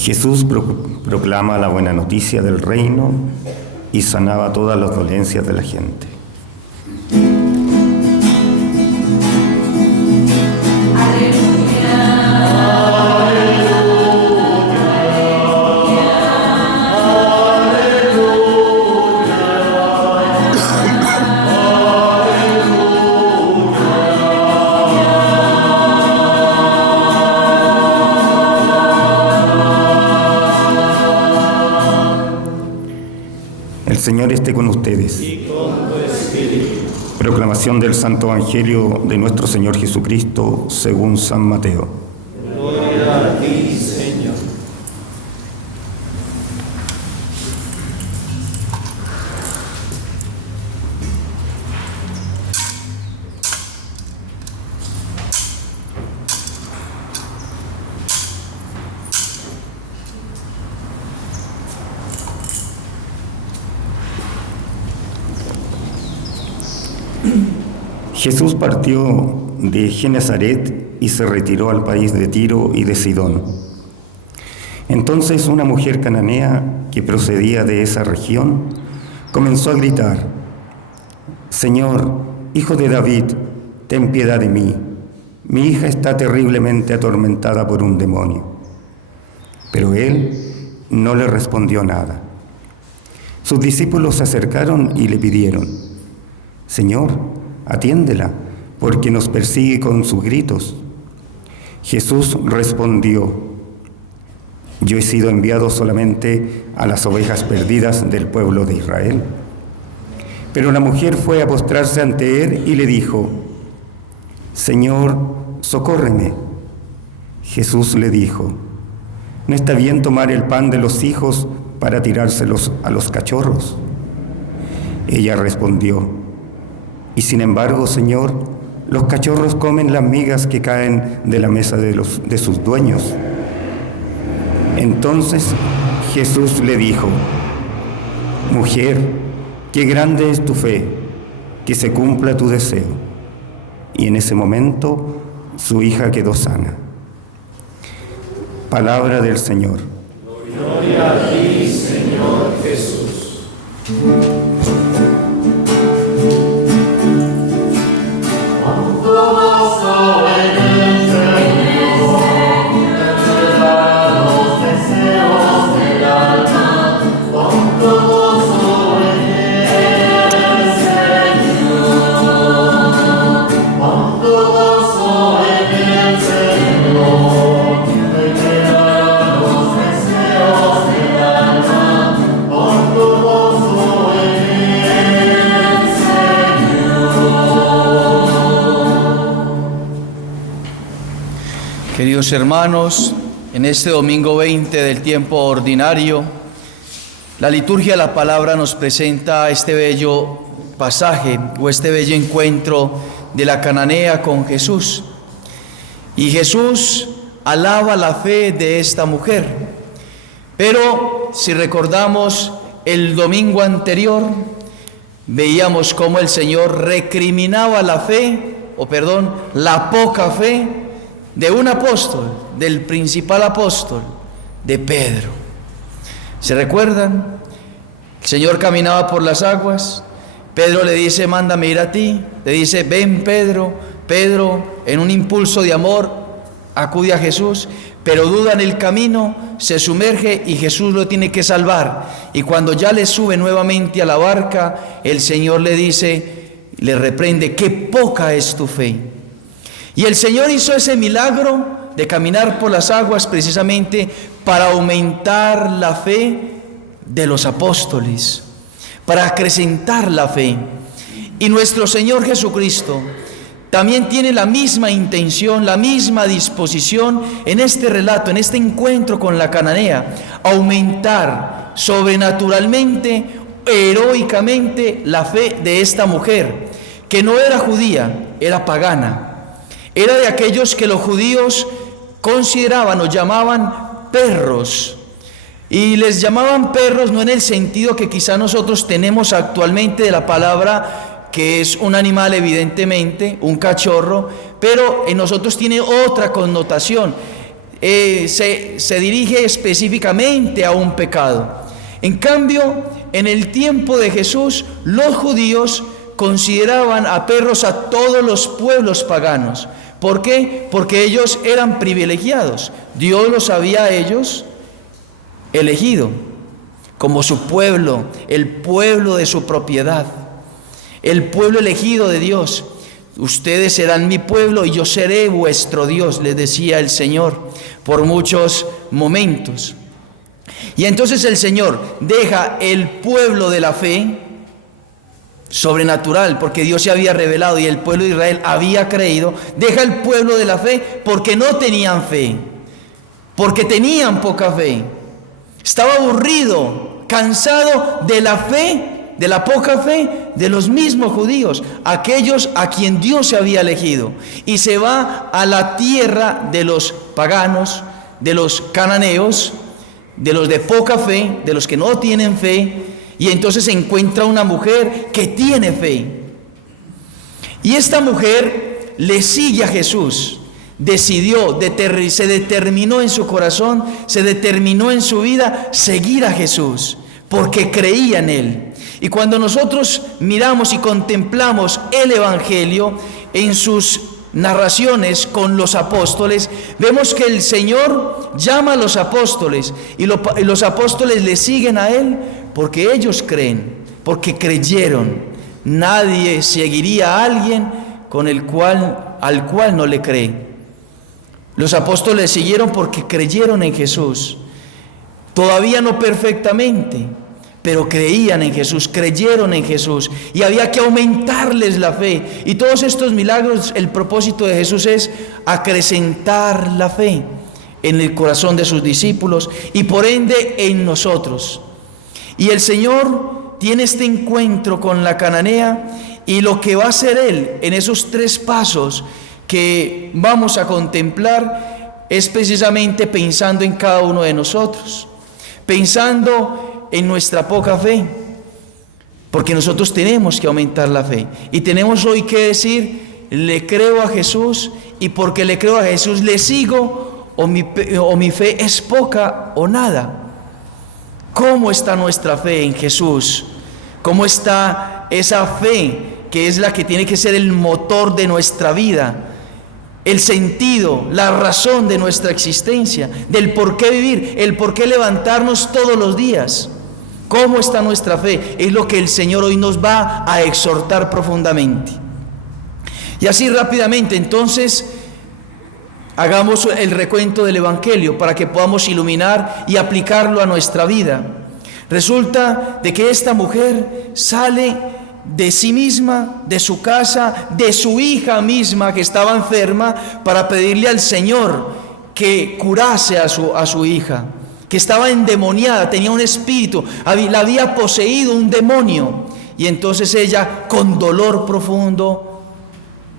Jesús proclama la buena noticia del reino y sanaba todas las dolencias de la gente. El Señor esté con ustedes. Y con tu espíritu. Proclamación del Santo Evangelio de nuestro Señor Jesucristo según San Mateo. Gloria a ti, Señor. Jesús partió de Genezaret y se retiró al país de Tiro y de Sidón. Entonces una mujer cananea que procedía de esa región comenzó a gritar: «Señor, Hijo de David, ten piedad de mí. Mi hija está terriblemente atormentada por un demonio». Pero él no le respondió nada. Sus discípulos se acercaron y le pidieron: «Señor, atiéndela, porque nos persigue con sus gritos». Jesús respondió: «Yo he sido enviado solamente a las ovejas perdidas del pueblo de Israel». Pero la mujer fue a postrarse ante él y le dijo: «Señor, socórreme». Jesús le dijo: «No está bien tomar el pan de los hijos para tirárselos a los cachorros». Ella respondió: «Y sin embargo, Señor, los cachorros comen las migas que caen de la mesa de sus dueños». Entonces Jesús le dijo: «Mujer, qué grande es tu fe, que se cumpla tu deseo». Y en ese momento su hija quedó sana. Palabra del Señor. Gloria a ti, Señor Jesús. Queridos hermanos, en este domingo 20 del tiempo ordinario, la liturgia de la palabra nos presenta este bello pasaje o este bello encuentro de la cananea con Jesús. Y Jesús alaba la fe de esta mujer. Pero si recordamos el domingo anterior, veíamos cómo el Señor recriminaba la poca fe de un apóstol, del principal apóstol, de Pedro. ¿Se recuerdan? El Señor caminaba por las aguas, Pedro le dice: «Mándame ir a ti». Le dice: «Ven, Pedro». Pedro, en un impulso de amor, acude a Jesús, pero duda en el camino, se sumerge y Jesús lo tiene que salvar. Y cuando ya le sube nuevamente a la barca, el Señor le dice, le reprende: «Qué poca es tu fe». Y el Señor hizo ese milagro de caminar por las aguas precisamente para aumentar la fe de los apóstoles, para acrecentar la fe. Y nuestro Señor Jesucristo también tiene la misma intención, la misma disposición en este relato, en este encuentro con la cananea: aumentar sobrenaturalmente, heroicamente la fe de esta mujer, que no era judía, era pagana. Era de aquellos que los judíos consideraban o llamaban perros. Y les llamaban perros no en el sentido que quizá nosotros tenemos actualmente de la palabra, que es un animal evidentemente, un cachorro, pero en nosotros tiene otra connotación. se dirige específicamente a un pecado. En cambio, en el tiempo de Jesús, los judíos consideraban a perros a todos los pueblos paganos. ¿Por qué? Porque ellos eran privilegiados. Dios los había a ellos elegido como su pueblo, el pueblo de su propiedad, el pueblo elegido de Dios. Ustedes serán mi pueblo y yo seré vuestro Dios, les decía el Señor por muchos momentos. Y entonces el Señor deja el pueblo de la fe sobrenatural, porque Dios se había revelado y el pueblo de Israel había creído. Deja el pueblo de la fe porque no tenían fe, porque tenían poca fe. Estaba aburrido, cansado de la fe, de la poca fe de los mismos judíos, aquellos a quien Dios se había elegido, y se va a la tierra de los paganos, de los cananeos, de los de poca fe, de los que no tienen fe, y entonces encuentra una mujer que tiene fe. Y esta mujer le sigue a Jesús. Se determinó en su corazón, se determinó en su vida seguir a Jesús, porque creía en Él. Y cuando nosotros miramos y contemplamos el Evangelio en sus narraciones con los apóstoles, vemos que el Señor llama a los apóstoles y los apóstoles le siguen a Él porque ellos creen, porque creyeron. Nadie seguiría a alguien al cual no le cree. Los apóstoles siguieron porque creyeron en Jesús, todavía no perfectamente, pero creían en Jesús, creyeron en Jesús, y había que aumentarles la fe. Y todos estos milagros, el propósito de Jesús es acrecentar la fe en el corazón de sus discípulos y por ende en nosotros. Y el Señor tiene este encuentro con la cananea, y lo que va a hacer Él en esos 3 pasos que vamos a contemplar es precisamente pensando en cada uno de nosotros, pensando en nuestra poca fe, porque nosotros tenemos que aumentar la fe y tenemos hoy que decir: le creo a Jesús, y porque le creo a Jesús le sigo, o mi fe es poca o nada. ¿Cómo está nuestra fe en Jesús? ¿Cómo está esa fe que es la que tiene que ser el motor de nuestra vida, el sentido, la razón de nuestra existencia, del por qué vivir, el por qué levantarnos todos los días? ¿Cómo está nuestra fe? Es lo que el Señor hoy nos va a exhortar profundamente. Y así rápidamente, entonces, hagamos el recuento del Evangelio para que podamos iluminar y aplicarlo a nuestra vida. Resulta de que esta mujer sale de sí misma, de su casa, de su hija misma que estaba enferma, para pedirle al Señor que curase a su hija, que estaba endemoniada, tenía un espíritu, la había poseído un demonio. Y entonces ella, con dolor profundo,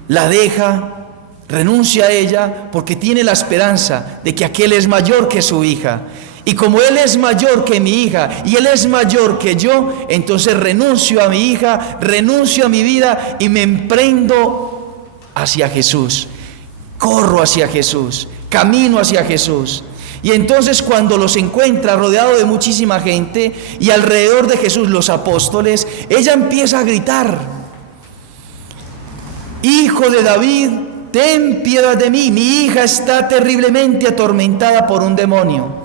la deja, renuncia a ella, porque tiene la esperanza de que aquel es mayor que su hija. Y como Él es mayor que mi hija y Él es mayor que yo, entonces renuncio a mi hija, renuncio a mi vida y me emprendo hacia Jesús. Corro hacia Jesús, camino hacia Jesús. Y entonces cuando los encuentra rodeado de muchísima gente y alrededor de Jesús los apóstoles, ella empieza a gritar: Hijo de David, ten piedad de mí, mi hija está terriblemente atormentada por un demonio.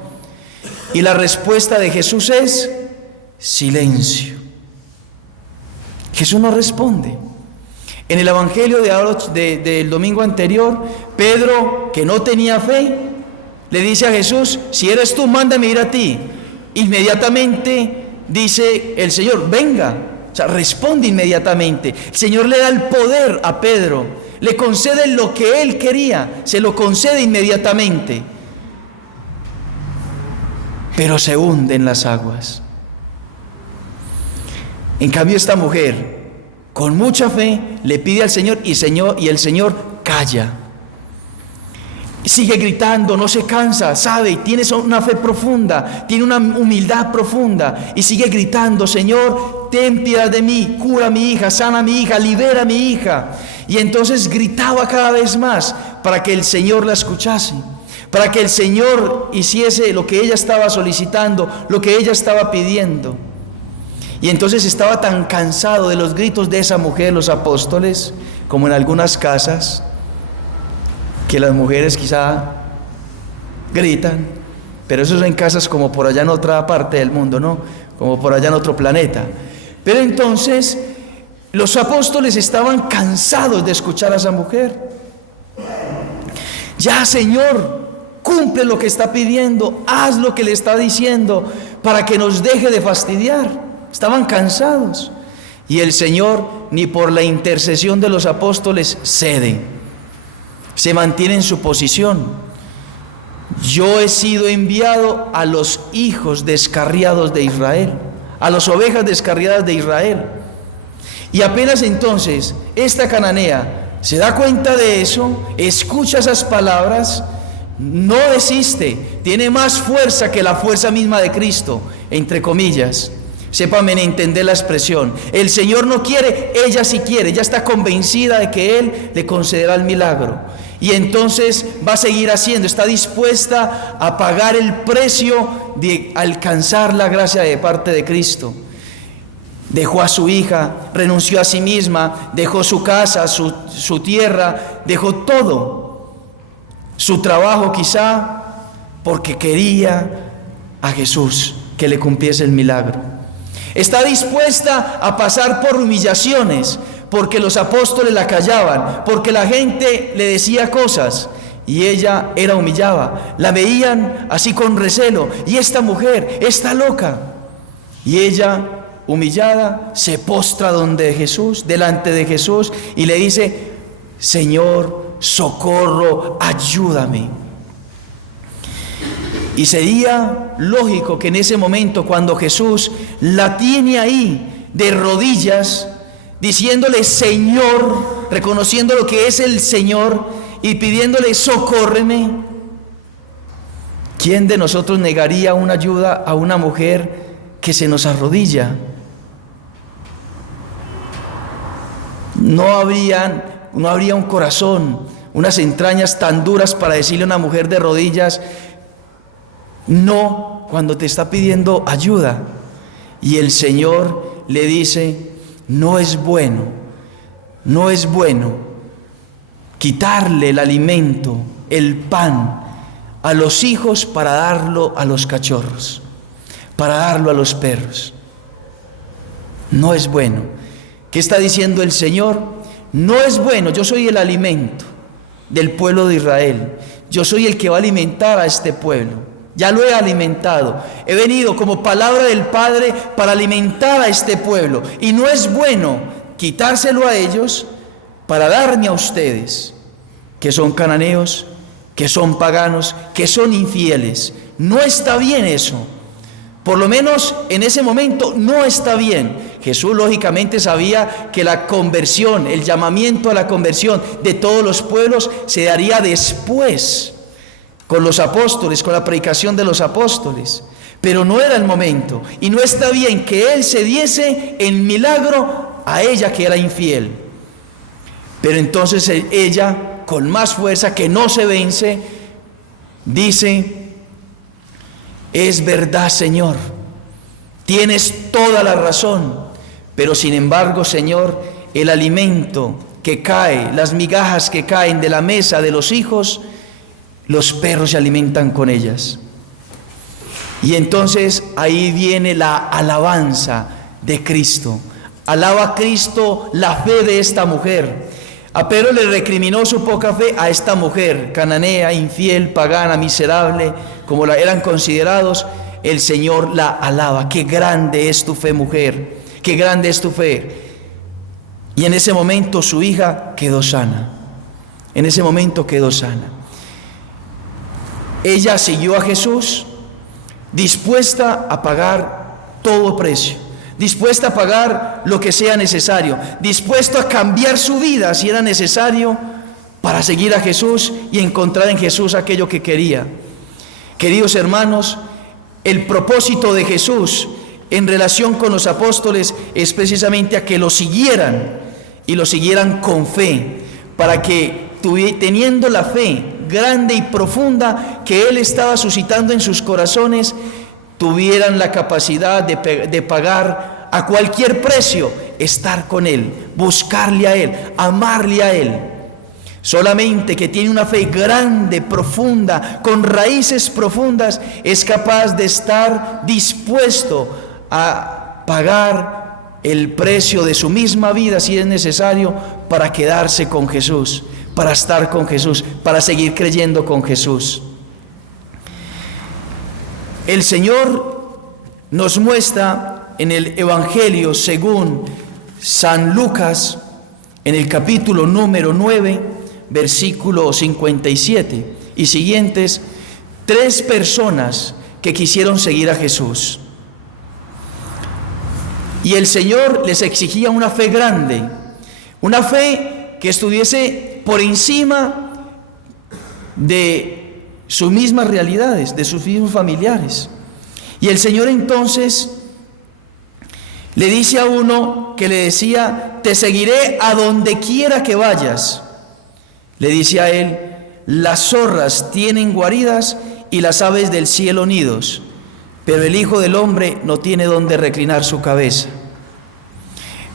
Y la respuesta de Jesús es: silencio. Jesús no responde. En el Evangelio del domingo anterior, Pedro, que no tenía fe, le dice a Jesús: si eres tú, mándame ir a ti. Inmediatamente dice el Señor: venga. O sea, responde inmediatamente. El Señor le da el poder a Pedro, le concede lo que él quería, se lo concede inmediatamente. Pero se hunde en las aguas. En cambio, esta mujer, con mucha fe, le pide al Señor y el Señor calla. Sigue gritando, no se cansa, sabe, tiene una fe profunda, tiene una humildad profunda, y sigue gritando: Señor, ten piedad de mí, cura a mi hija, sana a mi hija, libera a mi hija. Y entonces gritaba cada vez más para que el Señor la escuchase, para que el Señor hiciese lo que ella estaba solicitando, lo que ella estaba pidiendo. Y entonces estaba tan cansado de los gritos de esa mujer, los apóstoles, como en algunas casas, que las mujeres quizá gritan, pero eso es en casas como por allá en otra parte del mundo, ¿no? Como por allá en otro planeta. Pero entonces los apóstoles estaban cansados de escuchar a esa mujer. Ya, Señor, cumple lo que está pidiendo, haz lo que le está diciendo para que nos deje de fastidiar. Estaban cansados. Y el Señor, ni por la intercesión de los apóstoles, cede. Se mantiene en su posición. Yo he sido enviado a los hijos descarriados de Israel, a las ovejas descarriadas de Israel. Y apenas entonces esta cananea se da cuenta de eso, escucha esas palabras, no desiste, tiene más fuerza que la fuerza misma de Cristo, entre comillas. Sépanme entender la expresión. El Señor no quiere, ella sí quiere, ya está convencida de que Él le concederá el milagro. Y entonces va a seguir haciendo, está dispuesta a pagar el precio de alcanzar la gracia de parte de Cristo. Dejó a su hija, renunció a sí misma, dejó su casa, su tierra, dejó todo, su trabajo quizá, porque quería a Jesús que le cumpliese el milagro. Está dispuesta a pasar por humillaciones, porque los apóstoles la callaban, porque la gente le decía cosas y ella era humillada. La veían así con recelo, y esta mujer está loca. Y ella, humillada, se postra delante de Jesús y le dice: Señor, socorro, ayúdame. Y sería lógico que en ese momento, cuando Jesús la tiene ahí de rodillas, diciéndole Señor, reconociendo lo que es el Señor y pidiéndole socórreme, ¿quién de nosotros negaría una ayuda a una mujer que se nos arrodilla? No habría un corazón, unas entrañas tan duras para decirle a una mujer de rodillas no cuando te está pidiendo ayuda. Y el Señor le dice: no es bueno quitarle el alimento, el pan a los hijos para darlo a los cachorros, para darlo a los perros. No es bueno. ¿Qué está diciendo el Señor? No es bueno. Yo soy el alimento del pueblo de Israel. Yo soy el que va a alimentar a este pueblo. Ya lo he alimentado. He venido como palabra del Padre para alimentar a este pueblo. Y no es bueno quitárselo a ellos para darme a ustedes, que son cananeos, que son paganos, que son infieles. No está bien eso. Por lo menos en ese momento no está bien. Jesús lógicamente sabía que la conversión, el llamamiento a la conversión de todos los pueblos se daría después, con los apóstoles, con la predicación de los apóstoles. Pero no era el momento, y no está bien que Él se diese el milagro a ella que era infiel. Pero entonces ella, con más fuerza, que no se vence, dice: es verdad, Señor, tienes toda la razón, pero sin embargo, Señor, el alimento que cae, las migajas que caen de la mesa de los hijos, los perros se alimentan con ellas. Y entonces ahí viene la alabanza de Cristo. Alaba a Cristo la fe de esta mujer. A Pedro le recriminó su poca fe, a esta mujer cananea, infiel, pagana, miserable, como la eran considerados. El Señor la alaba. Qué grande es tu fe, mujer, qué grande es tu fe. Y en ese momento su hija quedó sana. En ese momento quedó sana. Ella siguió a Jesús, dispuesta a pagar todo precio, dispuesta a pagar lo que sea necesario, dispuesta a cambiar su vida si era necesario para seguir a Jesús y encontrar en Jesús aquello que quería. Queridos hermanos, el propósito de Jesús en relación con los apóstoles es precisamente a que lo siguieran, y lo siguieran con fe, para que teniendo la fe grande y profunda que Él estaba suscitando en sus corazones, tuvieran la capacidad de pagar a cualquier precio, estar con Él, buscarle a Él, amarle a Él. Solamente que tiene una fe grande, profunda, con raíces profundas, es capaz de estar dispuesto a pagar el precio de su misma vida, si es necesario, para quedarse con Jesús, para estar con Jesús, para seguir creyendo con Jesús. El Señor nos muestra en el Evangelio según San Lucas, en el capítulo número 9, versículo 57 y siguientes, 3 personas que quisieron seguir a Jesús. Y el Señor les exigía una fe grande, una fe que estuviese por encima de sus mismas realidades, de sus mismos familiares. Y el Señor entonces le dice a uno que le decía: te seguiré a donde quiera que vayas. Le dice a él: las zorras tienen guaridas y las aves del cielo nidos, pero el Hijo del Hombre no tiene donde reclinar su cabeza.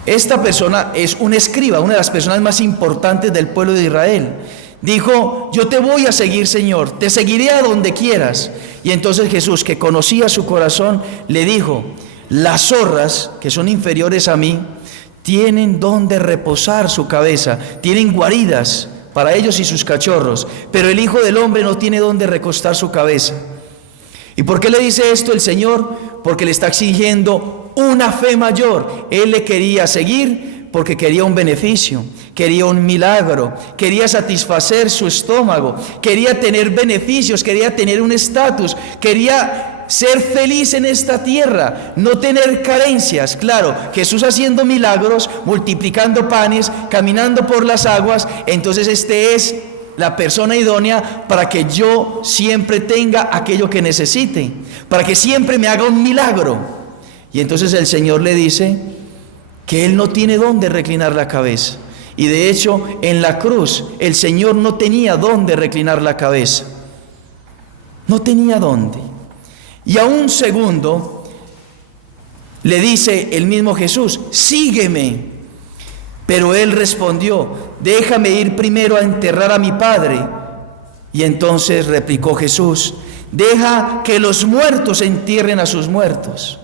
Esta persona es un escriba, una de las personas más importantes del pueblo de Israel. Dijo: yo te voy a seguir, Señor, te seguiré a donde quieras. Y entonces Jesús, que conocía su corazón, le dijo: las zorras, que son inferiores a mí, tienen donde reposar su cabeza, tienen guaridas para ellos y sus cachorros, pero el Hijo del Hombre no tiene donde recostar su cabeza. ¿Y por qué le dice esto el Señor? Porque le está exigiendo una fe mayor. Él le quería seguir porque quería un beneficio, quería un milagro, quería satisfacer su estómago, quería tener beneficios, quería tener un estatus, quería ser feliz en esta tierra, no tener carencias. Claro, Jesús haciendo milagros, multiplicando panes, caminando por las aguas, entonces es la persona idónea para que yo siempre tenga aquello que necesite, para que siempre me haga un milagro. Y entonces el Señor le dice que Él no tiene dónde reclinar la cabeza. Y de hecho, en la cruz, el Señor no tenía dónde reclinar la cabeza. No tenía dónde. Y a un segundo le dice el mismo Jesús: sígueme. Pero él respondió: déjame ir primero a enterrar a mi padre. Y entonces replicó Jesús: deja que los muertos entierren a sus muertos.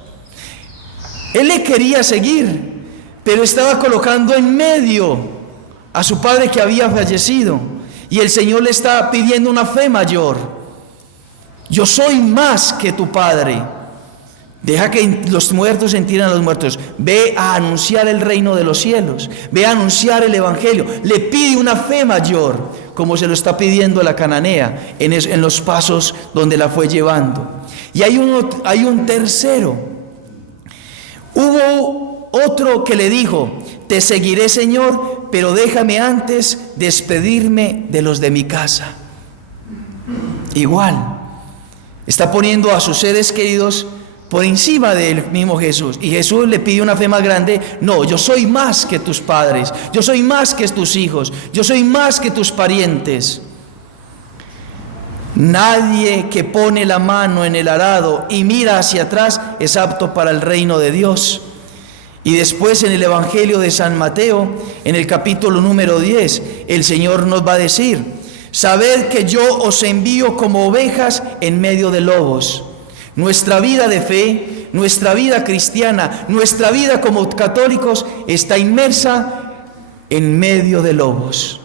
Él le quería seguir, pero estaba colocando en medio a su padre que había fallecido. Y el Señor le estaba pidiendo una fe mayor. Yo soy más que tu padre. Deja que los muertos entierren a los muertos. Ve a anunciar el reino de los cielos. Ve a anunciar el evangelio. Le pide una fe mayor, como se lo está pidiendo la cananea en los pasos donde la fue llevando. Y hay un tercero. Hubo otro que le dijo: te seguiré, Señor, pero déjame antes despedirme de los de mi casa. Igual. Está poniendo a sus seres queridos por encima del mismo Jesús. Y Jesús le pide una fe más grande. No, yo soy más que tus padres. Yo soy más que tus hijos. Yo soy más que tus parientes. Nadie que pone la mano en el arado y mira hacia atrás es apto para el reino de Dios. Y después en el Evangelio de San Mateo, en el capítulo número 10, el Señor nos va a decir: sabed que yo os envío como ovejas en medio de lobos. Nuestra vida de fe, nuestra vida cristiana, nuestra vida como católicos está inmersa en medio de lobos,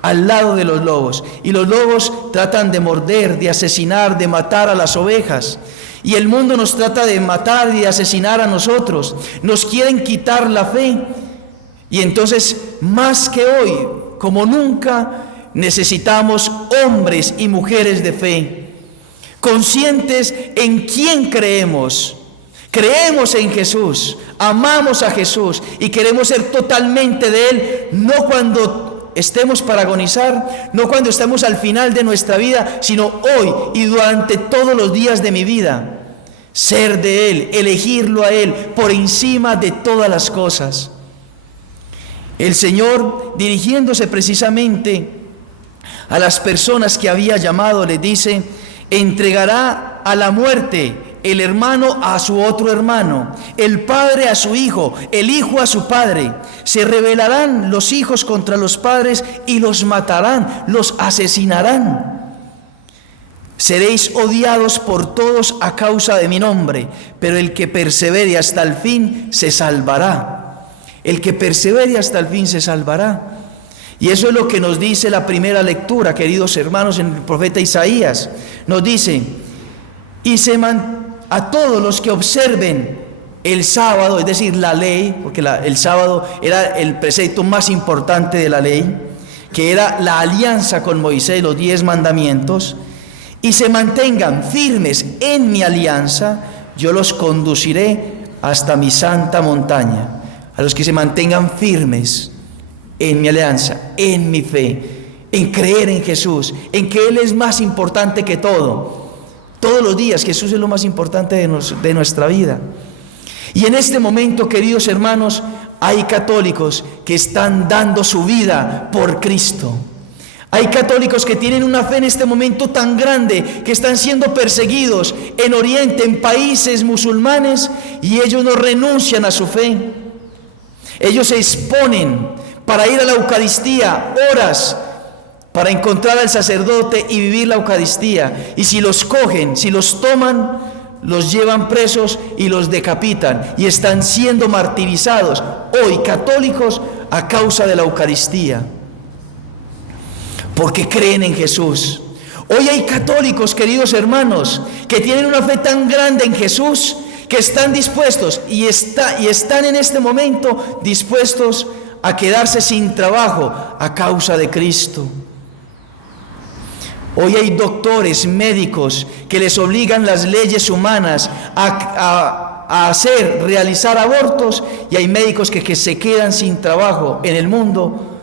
al lado de los lobos. Y los lobos tratan de morder, de asesinar, de matar a las ovejas. Y el mundo nos trata de matar y de asesinar a nosotros. Nos quieren quitar la fe. Y entonces, más que hoy, como nunca, necesitamos hombres y mujeres de fe, conscientes en quién creemos. Creemos en Jesús, amamos a Jesús y queremos ser totalmente de Él, no cuando estemos para agonizar, no cuando estemos al final de nuestra vida, sino hoy y durante todos los días de mi vida. Ser de Él, elegirlo a Él por encima de todas las cosas. El Señor, dirigiéndose precisamente A las personas que había llamado les dice: entregará a la muerte el hermano a su otro hermano, el padre a su hijo, el hijo a su padre. Se rebelarán los hijos contra los padres y los matarán, los asesinarán. Seréis odiados por todos a causa de mi nombre, pero el que persevere hasta el fin se salvará. El que persevere hasta el fin se salvará. Y eso es lo que nos dice la primera lectura, queridos hermanos, en el profeta Isaías. Nos dice: a todos los que observen el sábado, es decir, la ley, porque el sábado era el precepto más importante de la ley, que era la alianza con Moisés, los 10 mandamientos, y se mantengan firmes en mi alianza, yo los conduciré hasta mi santa montaña. A los que se mantengan firmes en mi alianza, en mi fe, en creer en Jesús, en que Él es más importante que todo. Todos los días Jesús es lo más importante de nuestra vida. Y en este momento, queridos hermanos, hay católicos que están dando su vida por Cristo. Hay católicos que tienen una fe en este momento tan grande, que están siendo perseguidos en Oriente, en países musulmanes, y ellos no renuncian a su fe. Ellos se exponen para ir a la Eucaristía, horas, para encontrar al sacerdote y vivir la Eucaristía. Y si los cogen, si los toman, los llevan presos y los decapitan. Y están siendo martirizados hoy católicos a causa de la Eucaristía, porque creen en Jesús. Hoy hay católicos, queridos hermanos, que tienen una fe tan grande en Jesús, que están dispuestos y están en este momento dispuestos a quedarse sin trabajo a causa de Cristo. Hoy hay doctores, médicos, que les obligan las leyes humanas a realizar abortos, y hay médicos que se quedan sin trabajo en el mundo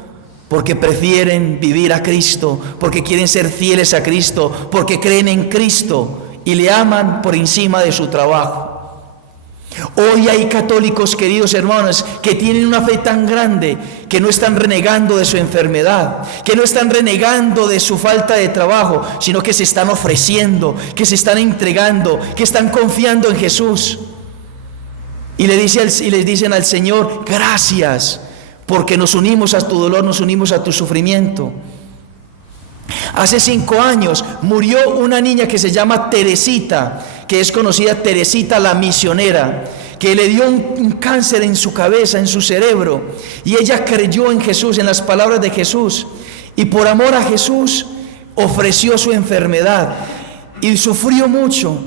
porque prefieren vivir a Cristo, porque quieren ser fieles a Cristo, porque creen en Cristo y le aman por encima de su trabajo. Hoy hay católicos, queridos hermanos, que tienen una fe tan grande que no están renegando de su enfermedad, que no están renegando de su falta de trabajo, sino que se están ofreciendo, que se están entregando, que están confiando en Jesús. Y les dicen al Señor: gracias, porque nos unimos a tu dolor, nos unimos a tu sufrimiento. Hace 5 años murió una niña que se llama Teresita, que es conocida Teresita la misionera, que le dio un cáncer en su cabeza, en su cerebro, y ella creyó en Jesús, en las palabras de Jesús, y por amor a Jesús ofreció su enfermedad y sufrió mucho.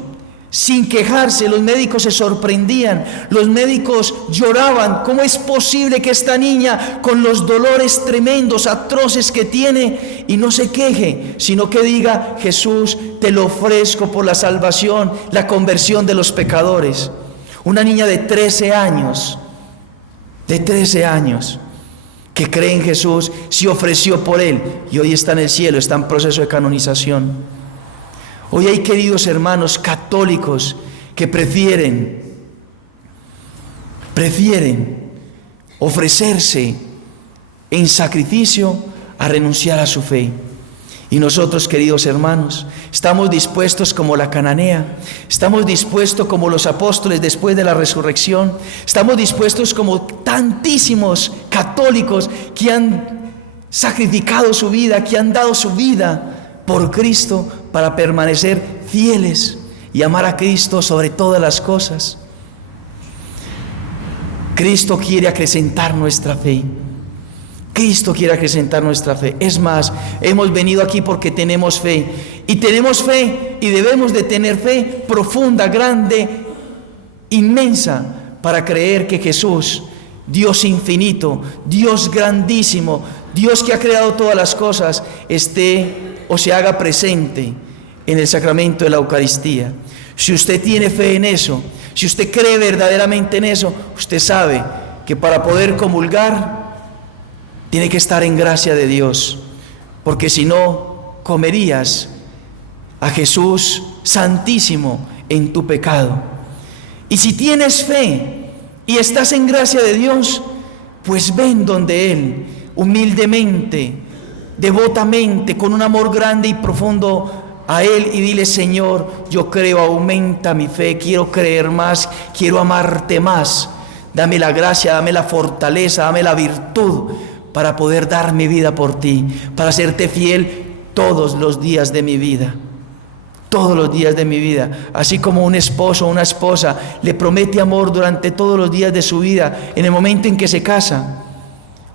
Sin quejarse, los médicos se sorprendían, los médicos lloraban. ¿Cómo es posible que esta niña, con los dolores tremendos, atroces que tiene, y no se queje, sino que diga: Jesús, te lo ofrezco por la salvación, la conversión de los pecadores? Una niña de 13 años, que cree en Jesús, se ofreció por Él, y hoy está en el cielo, está en proceso de canonización. Hoy hay, queridos hermanos, católicos que prefieren ofrecerse en sacrificio a renunciar a su fe. Y nosotros, queridos hermanos, estamos dispuestos como la cananea, estamos dispuestos como los apóstoles después de la resurrección, estamos dispuestos como tantísimos católicos que han sacrificado su vida, que han dado su vida por Cristo, para permanecer fieles y amar a Cristo sobre todas las cosas. Cristo quiere acrecentar nuestra fe. Cristo quiere acrecentar nuestra fe. Es más, hemos venido aquí porque tenemos fe. Y tenemos fe, y debemos de tener fe profunda, grande, inmensa, para creer que Jesús, Dios infinito, Dios grandísimo, Dios que ha creado todas las cosas, esté o se haga presente en el sacramento de la Eucaristía. Si usted tiene fe en eso, si usted cree verdaderamente en eso, usted sabe que para poder comulgar tiene que estar en gracia de Dios, porque si no, comerías a Jesús santísimo en tu pecado. Y si tienes fe y estás en gracia de Dios, pues ven donde Él humildemente, devotamente, con un amor grande y profundo a Él y dile: Señor, yo creo, aumenta mi fe, quiero creer más, quiero amarte más. Dame la gracia, dame la fortaleza, dame la virtud para poder dar mi vida por ti, para serte fiel todos los días de mi vida. Todos los días de mi vida. Así como un esposo o una esposa le promete amor durante todos los días de su vida, en el momento en que se casa.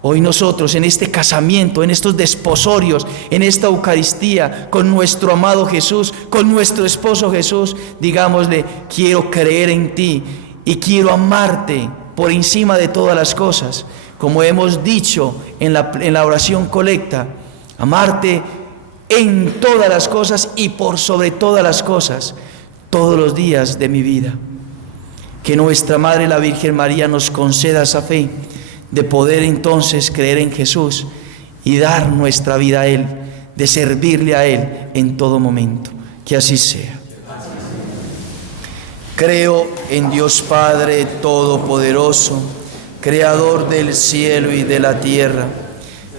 Hoy nosotros, en este casamiento, en estos desposorios, en esta Eucaristía, con nuestro amado Jesús, con nuestro esposo Jesús, digámosle: quiero creer en ti y quiero amarte por encima de todas las cosas. Como hemos dicho en la oración colecta, amarte en todas las cosas y por sobre todas las cosas, todos los días de mi vida. Que nuestra Madre la Virgen María nos conceda esa fe de poder entonces creer en Jesús y dar nuestra vida a Él, de servirle a Él en todo momento. Que así sea. Creo en Dios Padre Todopoderoso, Creador del cielo y de la tierra.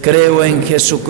Creo en Jesucristo,